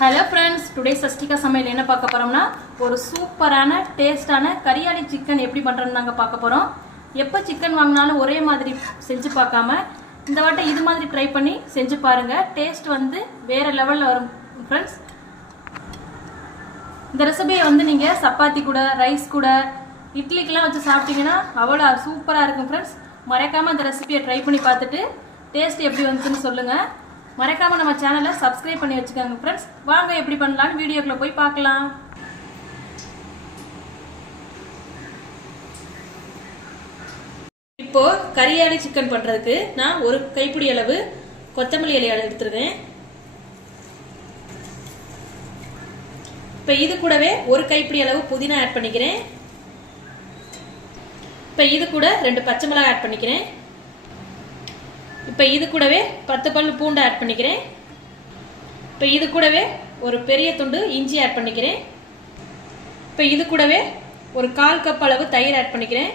Hello friends, today Shashtika சமையல் என்ன பார்க்க போகிறோம்னா ஒரு சூப்பரான டேஸ்டான கரியாலி சிக்கன் எப்படி பண்ணுறோன்னு நாங்கள் பார்க்க போகிறோம். எப்போ சிக்கன் வாங்கினாலும் ஒரே மாதிரி செஞ்சு பார்க்காம இந்த வாட்டை இது மாதிரி ட்ரை பண்ணி செஞ்சு பாருங்கள். டேஸ்ட் வந்து வேறு லெவலில் வரும் ஃப்ரெண்ட்ஸ். இந்த ரெசிபியை வந்து நீங்கள் சப்பாத்தி கூட, ரைஸ் கூட, இட்லிக்கெலாம் வச்சு சாப்பிட்டீங்கன்னா அவ்வளோ சூப்பராக இருக்கும் ஃப்ரெண்ட்ஸ். மறக்காமல் இந்த ரெசிபியை ட்ரை பண்ணி பார்த்துட்டு டேஸ்ட் எப்படி வந்துச்சுன்னு சொல்லுங்கள். மறக்காம நம்ம சேனலை சப்ஸ்கிரைப் பண்ணி வச்சுக்கோங்க ஃப்ரெண்ட்ஸ். வாங்க எப்படி பண்ணலாம்னு வீடியோக்குள்ள போய் பார்க்கலாம். இப்போ கரியாலி சிக்கன் பண்றதுக்கு நான் ஒரு கைப்பிடி அளவு கொத்தமல்லி இலையை எடுத்துருக்கேன். இப்போ இது கூடவே ஒரு கைப்பிடி அளவு புதினா ஆட் பண்ணிக்கிறேன். இப்போ இது கூட 2 பச்சை மிளகாய் ஆட் பண்ணிக்கிறேன். இப்போ இது கூடவே 10 பல் பூண்டு ஆட் பண்ணிக்கிறேன். இப்போ இது கூடவே ஒரு பெரிய துண்டு இஞ்சி ஆட் பண்ணிக்கிறேன். இப்போ இது கூடவே ஒரு 1/4 கப் அளவு தயிர் ஆட் பண்ணிக்கிறேன்.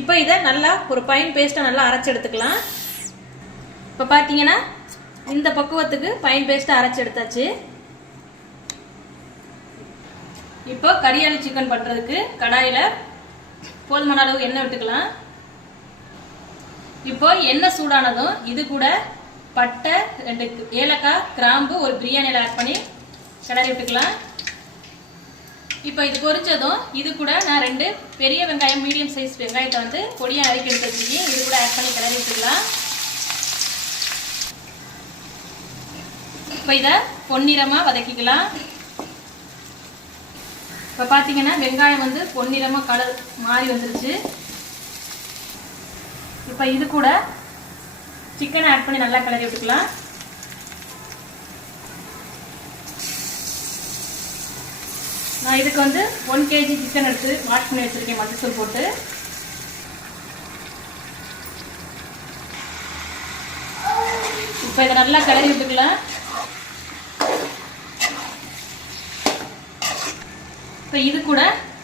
இப்போ இதை நல்லா ஒரு ஃபைன் பேஸ்ட்டாக நல்லா அரைச்சி எடுத்துக்கலாம். இப்போ பார்த்தீங்கன்னா இந்த பக்குவத்துக்கு ஃபைன் பேஸ்ட்டாக அரைச்சி எடுத்தாச்சு. இப்போ கரியாலி சிக்கன் பண்ணுறதுக்கு கடாயில் போதுமான அளவு எண்ணெய் விட்டுக்கலாம். இப்போ எண்ணெய் சூடானதும் இது கூட பட்டை, 2 ஏலக்காய், கிராம்பு, ஒரு பிரியாணி இலை ஆட் பண்ணி கிளறி விட்டுக்கலாம். இப்போ இது பொரிச்சதும் இது கூட நான் 2 பெரிய வெங்காயம், மீடியம் சைஸ் வெங்காயத்தை வந்து பொடியாக அரைக்கி எடுத்து வச்சுருக்கேன். இது கூட ஆட் பண்ணி கிளறி விட்டுக்கலாம். இப்போ இதை பொன்னிறமாக வதக்கிக்கலாம். இப்போ பார்த்தீங்கன்னா வெங்காயம் வந்து பொன்னிறமாக கலர் மாறி வந்துருச்சு. இப்போ இது கூட சிக்கனை ஆட் பண்ணி நல்லா கிளறி விட்டுக்கலாம். நான் இதுக்கு வந்து 1 kg சிக்கன் எடுத்து வாஷ் பண்ணி வச்சிருக்கேன் மஞ்சள் போட்டு. இப்போ இதை நல்லா கிளறி விட்டுக்கலாம். இப்போ இது கூட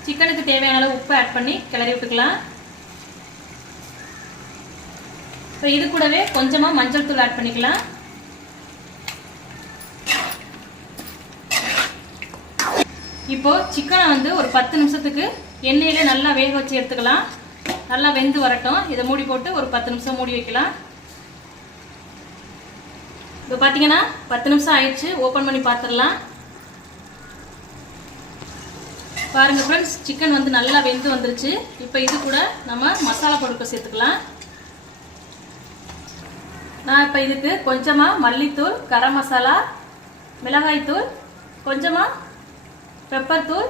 சிக்கனுக்கு தேவையான அளவு உப்பு ஆட் பண்ணி கிளறி விட்டுக்கலாம். இப்போ இது கூடவே கொஞ்சமாக மஞ்சள் தூள் ஆட் பண்ணிக்கலாம். இப்போ சிக்கனை வந்து ஒரு 10 நிமிஷத்துக்கு எண்ணெயில நல்லா வேக வச்சு எடுத்துக்கலாம். நல்லா வெந்து வரட்டும். இதை மூடி போட்டு ஒரு 10 நிமிஷம் மூடி வைக்கலாம். இப்போ பார்த்தீங்கன்னா 10 நிமிஷம் ஆயிடுச்சு. ஓப்பன் பண்ணி பார்த்துடலாம். பாருங்க ஃப்ரெண்ட்ஸ், சிக்கன் வந்து நல்லா வெந்து வந்துருச்சு. இப்போ இது கூட நம்ம மசாலா பொருட்கள் சேர்த்துக்கலாம். நான் இப்போ இதுக்கு கொஞ்சமாக மல்லித்தூள், கரம் மசாலா, மிளகாய்த்தூள், கொஞ்சமாக பெப்பர் தூள்,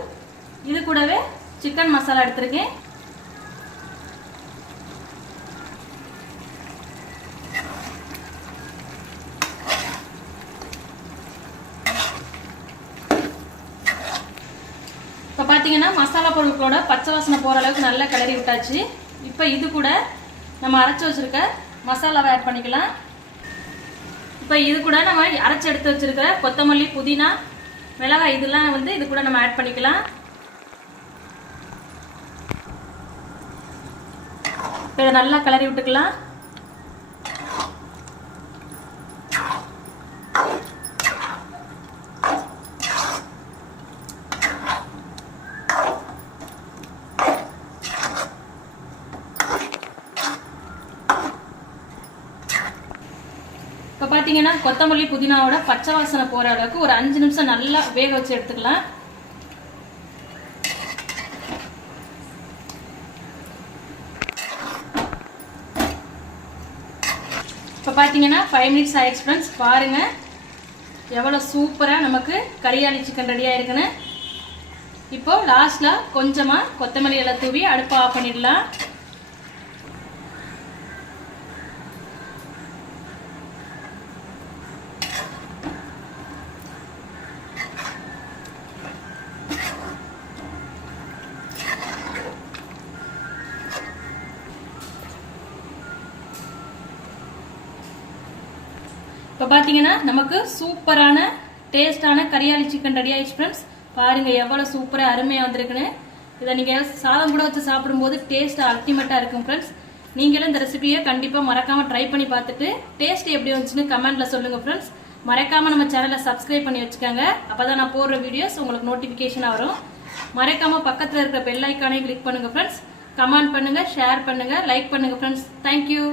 இது கூடவே சிக்கன் மசாலா எடுத்திருக்கேன். இப்போ பார்த்தீங்கன்னா மசாலா பொருட்களோட பச்சை வாசனை போகிற அளவுக்கு நல்லா கிளறி விட்டாச்சு. இப்போ இது கூட நம்ம அரைச்சி வச்சுருக்க மசாலாவை ஆட் பண்ணிக்கலாம். இப்போ இது கூட நம்ம அரைச்சி எடுத்து வச்சிருக்கிற கொத்தமல்லி, புதினா, மிளகாய் இதெல்லாம் வந்து இது கூட நம்ம ஆட் பண்ணிக்கலாம். இப்போ இதை நல்லா கிளறி விட்டுக்கலாம். இப்போ பார்த்தீங்கன்னா கொத்தமல்லி, புதினாவோட பச்சை வாசனை போகிற அளவுக்கு ஒரு 5 நிமிஷம் நல்லா வேக வச்சு எடுத்துக்கலாம். இப்போ பார்த்தீங்கன்னா 5 மினிட்ஸ் ஆயிடுச்சு ஃப்ரெண்ட்ஸ். பாருங்கள் எவ்வளோ சூப்பராக நமக்கு கரியாலி சிக்கன் ரெடியாக இருக்குன்னு. இப்போ லாஸ்ட்டில் கொஞ்சமாக கொத்தமல்லி எல்லாம் தூவி அடுப்பை ஆஃப் பண்ணிடலாம். இப்போ பார்த்தீங்கன்னா நமக்கு சூப்பரான டேஸ்டான கரியாலி சிக்கன் ரெடி ஆயிடுச்சு ஃப்ரெண்ட்ஸ். பாருங்கள் எவ்வளோ சூப்பராக அருமையாக வந்திருக்குன்னு. இதை நீங்கள் சாதம் கூட வச்சு சாப்பிடும்போது டேஸ்ட் அல்டிமேட்டாக இருக்கும் ஃப்ரெண்ட்ஸ். நீங்களும் இந்த ரெசிபியை கண்டிப்பாக மறக்காமல் ட்ரை பண்ணி பார்த்துட்டு டேஸ்ட் எப்படி வந்துச்சுன்னு கமெண்ட்டில் சொல்லுங்கள் ஃப்ரெண்ட்ஸ். மறக்காம நம்ம சேனலை சப்ஸ்கிரைப் பண்ணி வச்சுக்கோங்க. அப்பதான் நான் போடுற வீடியோஸ் உங்களுக்கு நோட்டிபிகேஷனா வரும். மறக்காம பக்கத்துல இருக்கிற பெல் ஐக்கானை கிளிக் பண்ணுங்க ஃப்ரெண்ட்ஸ். கமெண்ட் பண்ணுங்க, ஷேர் பண்ணுங்க, லைக் பண்ணுங்க ஃப்ரெண்ட்ஸ். தேங்க்யூ.